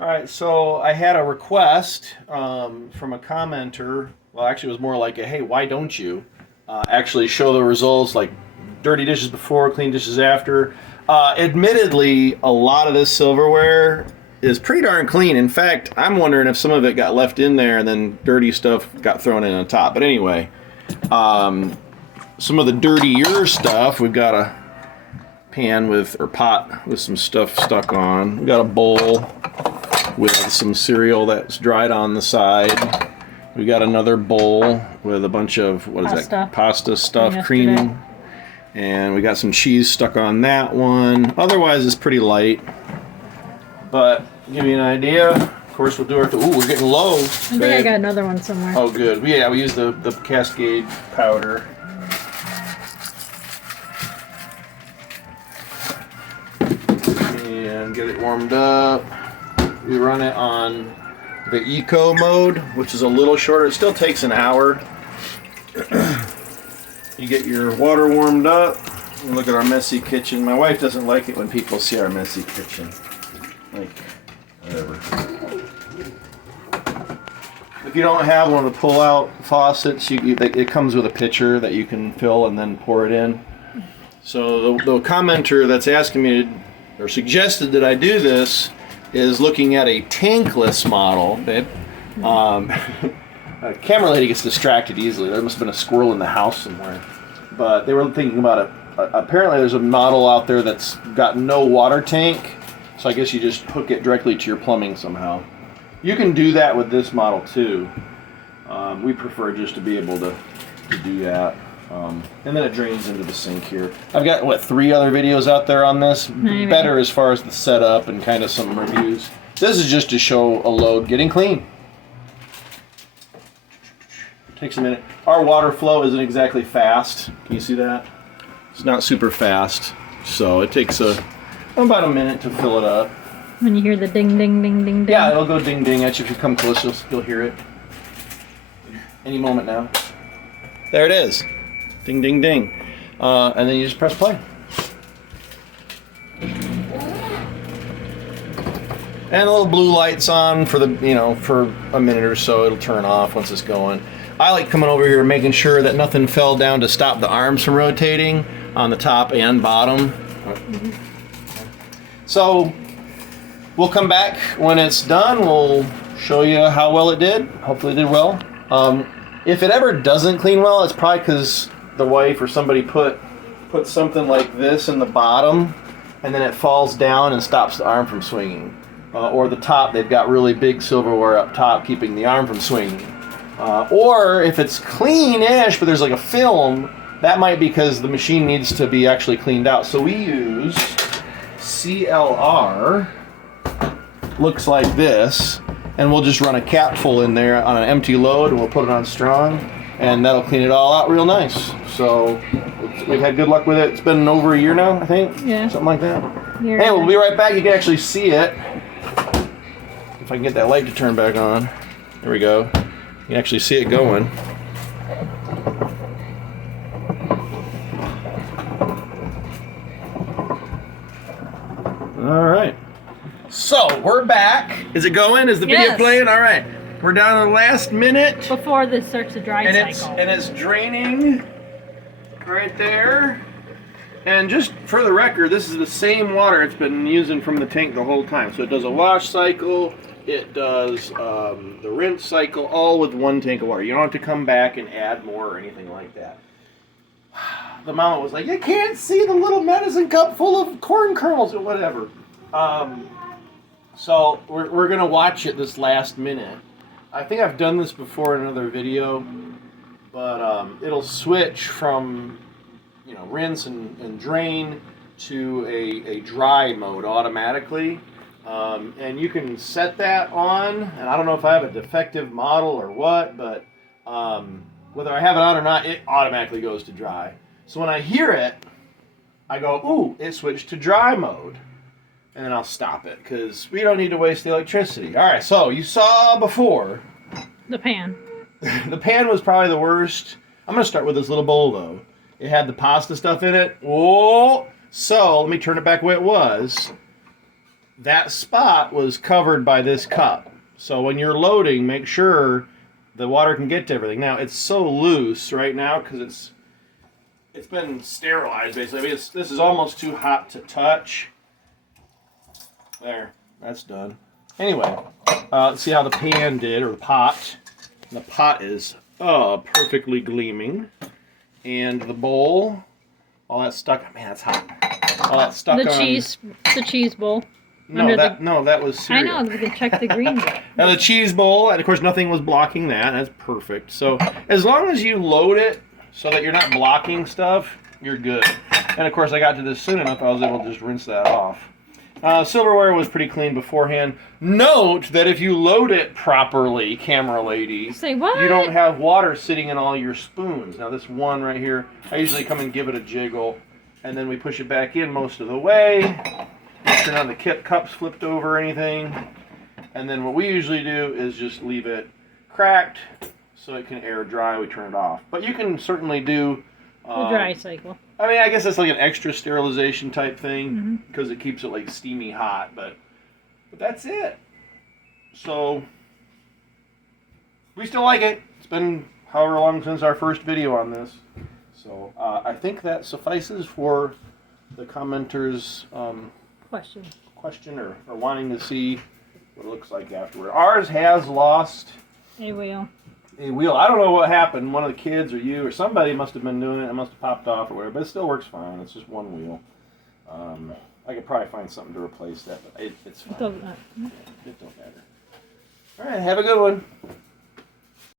All right, so I had a request from a commenter. Well, actually, it was more like a, hey, why don't you actually show the results, like dirty dishes before, clean dishes after? Admittedly, a lot of this silverware is pretty darn clean. In fact, I'm wondering if some of it got left in there and then dirty stuff got thrown in on top. But anyway, some of the dirtier stuff, we've got a pan with, or pot with some stuff stuck on. We got a bowl with some cereal that's dried on the side. We got another bowl with a bunch of, what is that? Pasta stuff, cream. And we got some cheese stuck on that one. Otherwise, it's pretty light. But, to give you an idea, of course, we'll do our, ooh, we're getting low. I think I got another one somewhere. Oh, good. Yeah, we use the Cascade powder. And get it warmed up. We run it on the eco mode, which is a little shorter. It still takes an hour. You get your water warmed up. And look at our messy kitchen. My wife doesn't like it when people see our messy kitchen. Like, whatever. If you don't have one of the pull-out faucets, it comes with a pitcher that you can fill and then pour it in. So the commenter that's asking me to, or suggested that I do this, is looking at a tankless model, babe. Camera lady gets distracted easily. There must have been a squirrel in the house somewhere. But they were thinking about it. Apparently there's a model out there that's got no water tank, so I guess you just hook it directly to your plumbing somehow. You can do that with this model too. We prefer just to be able to do that. And then it drains into the sink here. I've got, 3 other videos out there on this? Maybe. Better as far as the setup and kind of some reviews. This is just to show a load getting clean. Takes a minute. Our water flow isn't exactly fast. Can you see that? It's not super fast. So it takes about a minute to fill it up. When you hear the ding, ding, ding, ding, ding. Yeah, it'll go ding, ding at you. If you come close, you'll hear it. Any moment now. There it is. Ding, ding, ding. And then you just press play. And the little blue light's on for for a minute or so. It'll turn off once it's going. I like coming over here and making sure that nothing fell down to stop the arms from rotating on the top and bottom. Mm-hmm. So we'll come back when it's done. We'll show you how well it did. Hopefully it did well. If it ever doesn't clean well, it's probably because the wife or somebody put something like this in the bottom, and then it falls down and stops the arm from swinging. Or the top, they've got really big silverware up top keeping the arm from swinging. Or if it's clean-ish, but there's like a film, that might be because the machine needs to be actually cleaned out. So we use CLR, looks like this, and we'll just run a capful in there on an empty load, and we'll put it on strong, and that'll clean it all out real nice. So we've had good luck with it. It's been over a year now, I think. Yeah. Something like that. Hey, we'll be right back. You can actually see it. If I can get that light to turn back on. There we go. You can actually see it going. All right. So, we're back. Is it going? Is the video playing? All right. We're down to the last minute. Before this starts the dry cycle. And it's draining right there. And just for the record, this is the same water it's been using from the tank the whole time. So it does a wash cycle, it does the rinse cycle, all with one tank of water. You don't have to come back and add more or anything like that. The mama was like, you can't see the little medicine cup full of corn kernels or whatever. So we're going to watch it this last minute. I think I've done this before in another video, but it'll switch from rinse and drain to a dry mode automatically. And you can set that on, and I don't know if I have a defective model or what, but whether I have it on or not, it automatically goes to dry. So when I hear it, I go, ooh, it switched to dry mode. And then I'll stop it, because we don't need to waste the electricity. All right, so you saw before. The pan. The pan was probably the worst. I'm going to start with this little bowl, though. It had the pasta stuff in it. Whoa! So, let me turn it back the way it was. that spot was covered by this cup. So when you're loading, make sure the water can get to everything. Now it's so loose right now because it's been sterilized basically. I mean, this is almost too hot to touch. There, that's done. Anyway, let's see how the pan did, or the pot. The pot is perfectly gleaming. And the bowl, all that stuck, man, that's hot. All that stuck The on. the cheese bowl. No, that was cereal. I know, we can check the green bowl. Now the cheese bowl, and of course nothing was blocking that. That's perfect. So as long as you load it so that you're not blocking stuff, you're good. And of course I got to this soon enough, I was able to just rinse that off. Silverware was pretty clean beforehand. Note that if you load it properly, camera lady, Say what? you don't have water sitting in all your spoons. Now this one right here, I usually come and give it a jiggle, and then we push it back in most of the way. Turn on the cups flipped over or anything. And then what we usually do is just leave it cracked so it can air dry. We turn it off. But you can certainly do The dry cycle. I mean, I guess that's like an extra sterilization type thing because it keeps it like steamy hot, but that's it. So we still like it. It's been however long since our first video on this. So I think that suffices for the commenters' question or wanting to see what it looks like afterward. Ours has lost A wheel. a wheel. I don't know what happened. One of the kids or you or somebody must have been doing it. It must have popped off or whatever, but it still works fine. It's just one wheel. I could probably find something to replace that, but it's fine. It doesn't matter. It don't matter. All right, have a good one.